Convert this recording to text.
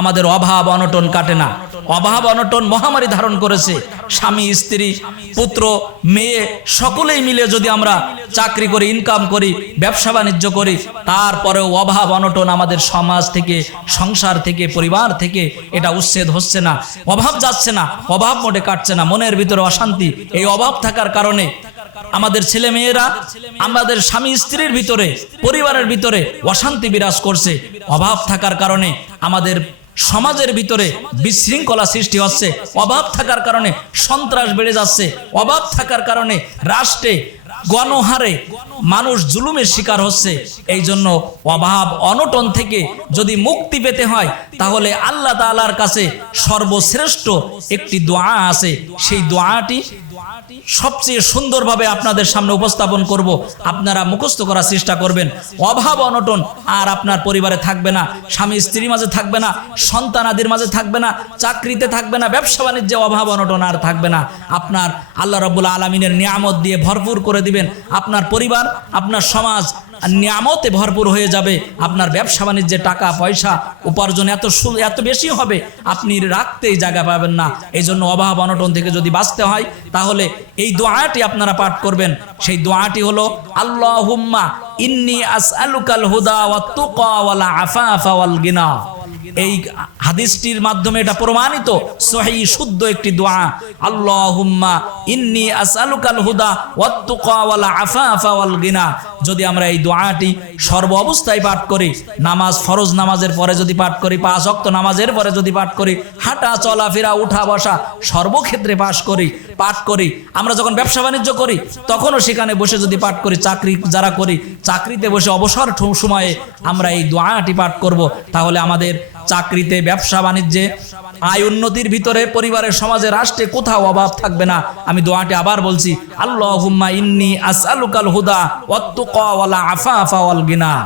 আমাদের অভাব অনটন কাটে না। অভাব অনটন মহামারী ধারণ করেছে। স্বামী স্ত্রী পুত্র মেয়ে সকলেই মিলে যদি আমরা চাকরি করি, ইনকাম করি, ব্যবসা বাণিজ্য করি, তারপরেও অভাব অনটন আমাদের সমাজ থেকে, সংসার থেকে, পরিবার থেকে এটা উচ্ছেদ হচ্ছে না, অভাব যাচ্ছে না, অভাব মোটে কাটছে না। মনের ভিতরে অশান্তি, এই অভাব থাকার কারণে আমাদের ছেলে মেয়েরা, আমাদের স্বামী স্ত্রীর ভিতরে, পরিবারের ভিতরে অশান্তি বিরাজ করছে। অভাব থাকার কারণে আমাদের সমাজের ভিতরে বিশৃঙ্খলা সৃষ্টি হচ্ছে। অভাব থাকার কারণে সন্ত্রাস বেড়ে যাচ্ছে। অভাব থাকার কারণে রাষ্ট্রে গণহারে মানুষ জুলুমের শিকার হচ্ছে। এই জন্য অভাব অনটন থেকে যদি মুক্তি পেতে হয়, তাহলে আল্লাহ তাআলার কাছে সর্বশ্রেষ্ঠ একটি দোয়া আছে। সেই দোয়াটি সবচেয়ে সুন্দরভাবে আপনাদের সামনে উপস্থাপন করব, আপনারা মুখস্থ করার চেষ্টা করবেন। অভাব অনটন আর আপনার পরিবারে থাকবে না, স্বামী স্ত্রীর মাঝে থাকবে না, সন্তানাদির মাঝে থাকবে না, চাকরিতে থাকবে না, ব্যবসা বাণিজ্যে অভাব অনটন আর থাকবে না। আপনার আল্লাহ রাব্বুল আলামিনের নিয়ামত দিয়ে ভরপুর করে দিবেন। আপনার পরিবার, আপনার সমাজ নিয়ামতে ভরপুর হয়ে যাবে। আপনার ব্যবসা বাণিজ্যে টাকা পয়সা উপার্জন এত বেশি হবে, আপনি রাখতেই জায়গা পাবেন না। এই জন্য অভাব অনটন থেকে যদি বাঁচতে হয়, তাহলে এই দোয়াটি আপনারা পাঠ করবেন। সেই দোয়াটি হলো আল্লাহুম্মা ইন্নী আসআলুকাল হুদা ওয়াত তুকা ওয়াল আফাফা ওয়াল গিনা। এই হাদিসটির মাধ্যমে এটা প্রমাণিত সহিহ শুদ্ধ একটি দোয়া। আল্লাহুম্মা ইন্নী আসআলুকাল হুদা ওয়াত তুকা ওয়াল আফাফা ওয়াল গিনা। যদি আমরা এই দোয়াটি সর্ব অবস্থায় পাঠ করি, নামাজ, ফরজ নামাজের পরে যদি পাঠ করি, 5 ওয়াক্ত নামাজের পরে যদি পাঠ করি, হাঁটা চলাফেরা উঠা বসা সর্বক্ষেত্রে পাঠ করি, আমরা যখন ব্যবসা বাণিজ্য করি তখনও সেখানে বসে যদি পাঠ করি, চাকরি যারা করি চাকরিতে বসে অবসর সময়ে আমরা এই দোয়াটি পাঠ করব, তাহলে আমাদের চাকরিতে, ব্যবসা বাণিজ্যে, আয় উন্নতির ভিতরে, পরিবারের, সমাজে, রাষ্ট্রে কোথাও অভাব থাকবে না। আমি দোয়াটি আবার বলছি, আল্লাহুম্মা ইন্নী আসআলুকাল হুদা ওয়াত তুকা ওয়াল আফাফা ওয়াল গিনা।